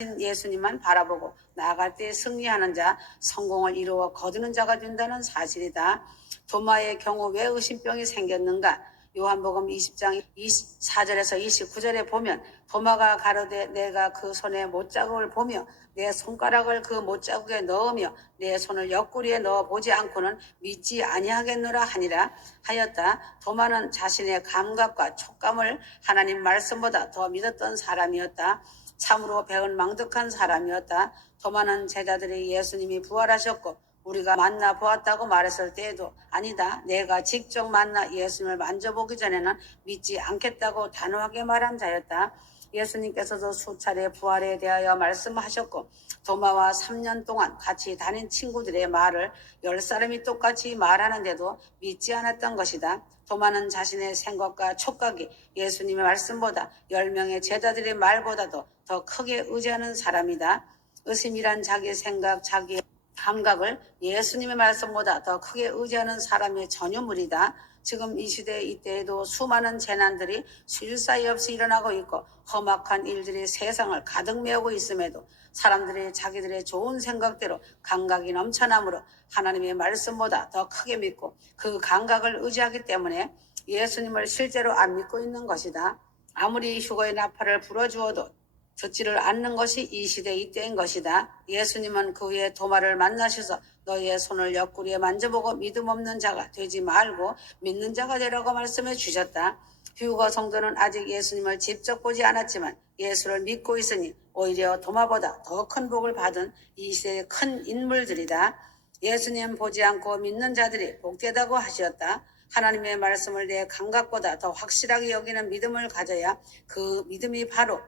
예수님만 바라보고 나아갈 때 승리하는 자, 성공을 이루어 거두는 자가 된다는 사실이다. 도마의 경우 왜 의심병이 생겼는가? 요한복음 20장 24절에서 29절에 보면 도마가 가로되 내가 그 손에 못자국을 보며 내 손가락을 그 못자국에 넣으며 내 손을 옆구리에 넣어 보지 않고는 믿지 아니하겠노라 하니라 하였다. 도마는 자신의 감각과 촉감을 하나님 말씀보다 더 믿었던 사람이었다. 참으로 배은 망덕한 사람이었다. 도마는 제자들이 예수님이 부활하셨고 우리가 만나 보았다고 말했을 때에도 아니다. 내가 직접 만나 예수님을 만져보기 전에는 믿지 않겠다고 단호하게 말한 자였다. 예수님께서도 수차례 부활에 대하여 말씀하셨고 도마와 3년 동안 같이 다닌 친구들의 말을 10사람이 똑같이 말하는데도 믿지 않았던 것이다. 도마는 자신의 생각과 촉각이 예수님의 말씀보다 10명의 제자들의 말보다도 더 크게 의지하는 사람이다. 의심이란 자기 생각, 자기 감각을 예수님의 말씀보다 더 크게 의지하는 사람의 전유물이다. 지금 이 시대 이때에도 수많은 재난들이 쉴 사이 없이 일어나고 있고 험악한 일들이 세상을 가득 메우고 있음에도 사람들이 자기들의 좋은 생각대로 감각이 넘쳐나므로 하나님의 말씀보다 더 크게 믿고 그 감각을 의지하기 때문에 예수님을 실제로 안 믿고 있는 것이다. 아무리 휴거의 나팔을 불어주어도 듣지를 않는 것이 이 시대 이때인 것이다. 예수님은 그 후에 도마를 만나셔서 너희의 손을 옆구리에 만져보고 믿음 없는 자가 되지 말고 믿는 자가 되라고 말씀해 주셨다. 휴거 성도는 아직 예수님을 직접 보지 않았지만 예수를 믿고 있으니 오히려 도마보다 더 큰 복을 받은 이 시대의 큰 인물들이다. 예수님 보지 않고 믿는 자들이 복되다고 하셨다. 하나님의 말씀을 내 감각보다 더 확실하게 여기는 믿음을 가져야 그 믿음이 바로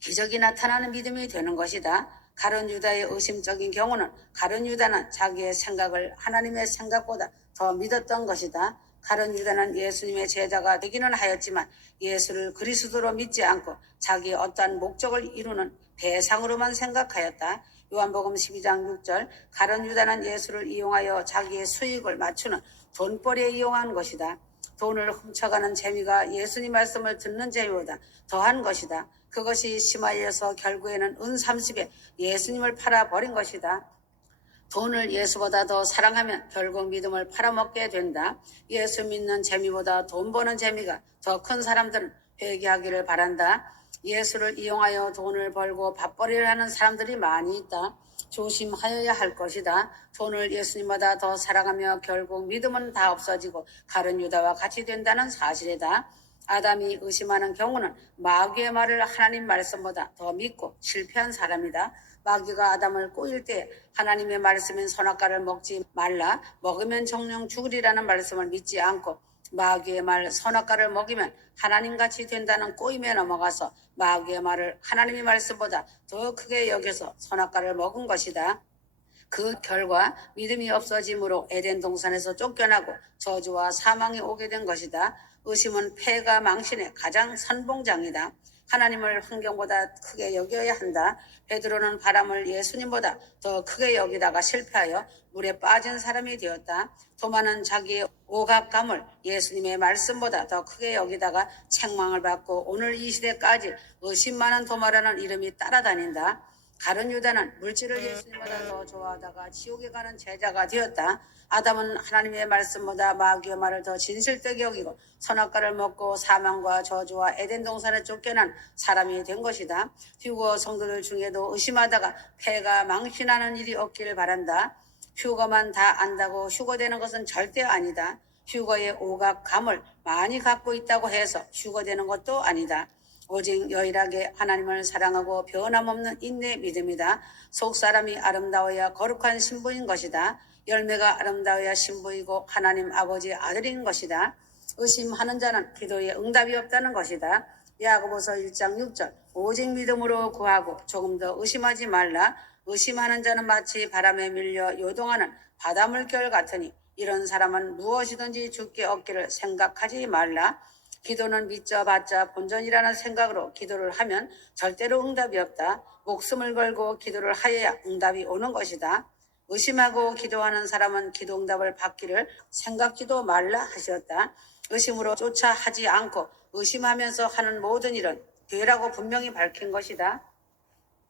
기적이 나타나는 믿음이 되는 것이다. 가룟 유다의 의심적인 경우는 가룟 유다는 자기의 생각을 하나님의 생각보다 더 믿었던 것이다. 가룟 유다는 예수님의 제자가 되기는 하였지만 예수를 그리스도로 믿지 않고 자기의 어떠한 목적을 이루는 대상으로만 생각하였다. 요한복음 12장 6절 가룟 유다는 예수를 이용하여 자기의 수익을 맞추는 돈벌이에 이용한 것이다. 돈을 훔쳐가는 재미가 예수님 말씀을 듣는 재미보다 더한 것이다. 그것이 심하여서 결국에는 은 30에 예수님을 팔아버린 것이다. 돈을 예수보다 더 사랑하면 결국 믿음을 팔아먹게 된다. 예수 믿는 재미보다 돈 버는 재미가 더 큰 사람들은 회개하기를 바란다. 예수를 이용하여 돈을 벌고 밥벌이를 하는 사람들이 많이 있다. 조심하여야 할 것이다. 돈을 예수님보다 더 사랑하며 결국 믿음은 다 없어지고 가룟 유다와 같이 된다는 사실이다. 아담이 의심하는 경우는 마귀의 말을 하나님 말씀보다 더 믿고 실패한 사람이다. 마귀가 아담을 꼬일 때 하나님의 말씀인 선악과를 먹지 말라, 먹으면 정령 죽으리라는 말씀을 믿지 않고 마귀의 말 선악과를 먹이면 하나님같이 된다는 꼬임에 넘어가서 마귀의 말을 하나님의 말씀보다 더 크게 여겨서 선악과를 먹은 것이다. 그 결과 믿음이 없어짐으로 에덴 동산에서 쫓겨나고 저주와 사망이 오게 된 것이다. 의심은 패가 망신의 가장 선봉장이다. 하나님을 환경보다 크게 여겨야 한다. 베드로는 바람을 예수님보다 더 크게 여기다가 실패하여 물에 빠진 사람이 되었다. 도마는 자기의 오각감을 예수님의 말씀보다 더 크게 여기다가 책망을 받고 오늘 이 시대까지 의심 많은 도마라는 이름이 따라다닌다. 가룟 유다는 물질을 예수님보다 더 좋아하다가 지옥에 가는 제자가 되었다. 아담은 하나님의 말씀보다 마귀의 말을 더 진실되게 여기고 선악과를 먹고 사망과 저주와 에덴 동산에 쫓겨난 사람이 된 것이다. 휴거 성도들 중에도 의심하다가 패가 망신하는 일이 없기를 바란다. 휴거만 다 안다고 휴거되는 것은 절대 아니다. 휴거의 오각감을 많이 갖고 있다고 해서 휴거되는 것도 아니다. 오직 유일하게 하나님을 사랑하고 변함없는 인내 믿음이다. 속사람이 아름다워야 거룩한 신부인 것이다. 열매가 아름다워야 신부이고 하나님 아버지 아들인 것이다. 의심하는 자는 기도에 응답이 없다는 것이다. 야고보서 1장 6절 오직 믿음으로 구하고 조금 더 의심하지 말라. 의심하는 자는 마치 바람에 밀려 요동하는 바닷물결 같으니 이런 사람은 무엇이든지 주께 얻기를 생각하지 말라. 기도는 믿져봤자 본전이라는 생각으로 기도를 하면 절대로 응답이 없다. 목숨을 걸고 기도를 하여야 응답이 오는 것이다. 의심하고 기도하는 사람은 기도 응답을 받기를 생각지도 말라 하셨다. 의심으로 쫓아 하지 않고 의심하면서 하는 모든 일은 죄라고 분명히 밝힌 것이다.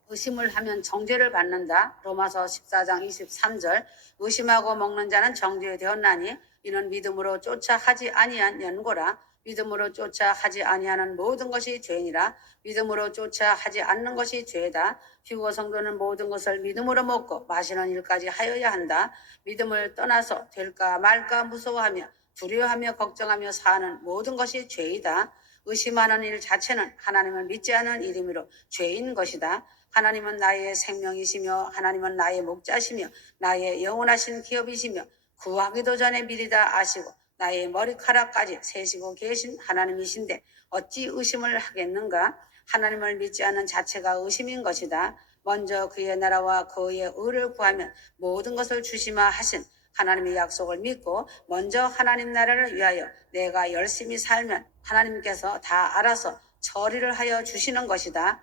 의심을 하면 정죄를 받는다. 로마서 14장 23절. 의심하고 먹는 자는 정죄되었나니 이는 믿음으로 쫓아 하지 아니한 연고라. 믿음으로 쫓아 하지 아니하는 모든 것이 죄니라. 믿음으로 쫓아 하지 않는 것이 죄다. 휴거 성도는 모든 것을 믿음으로 먹고 마시는 일까지 하여야 한다. 믿음을 떠나서 될까 말까 무서워하며 두려워하며 걱정하며 사는 모든 것이 죄이다. 의심하는 일 자체는 하나님을 믿지 않은 일이므로 죄인 것이다. 하나님은 나의 생명이시며 하나님은 나의 목자시며 나의 영원하신 기업이시며 구하기도 전에 미리 다 아시고 나의 머리카락까지 세시고 계신 하나님이신데 어찌 의심을 하겠는가? 하나님을 믿지 않는 자체가 의심인 것이다. 먼저 그의 나라와 그의 의를 구하면 모든 것을 주시마 하신 하나님의 약속을 믿고 먼저 하나님 나라를 위하여 내가 열심히 살면 하나님께서 다 알아서 처리를 하여 주시는 것이다.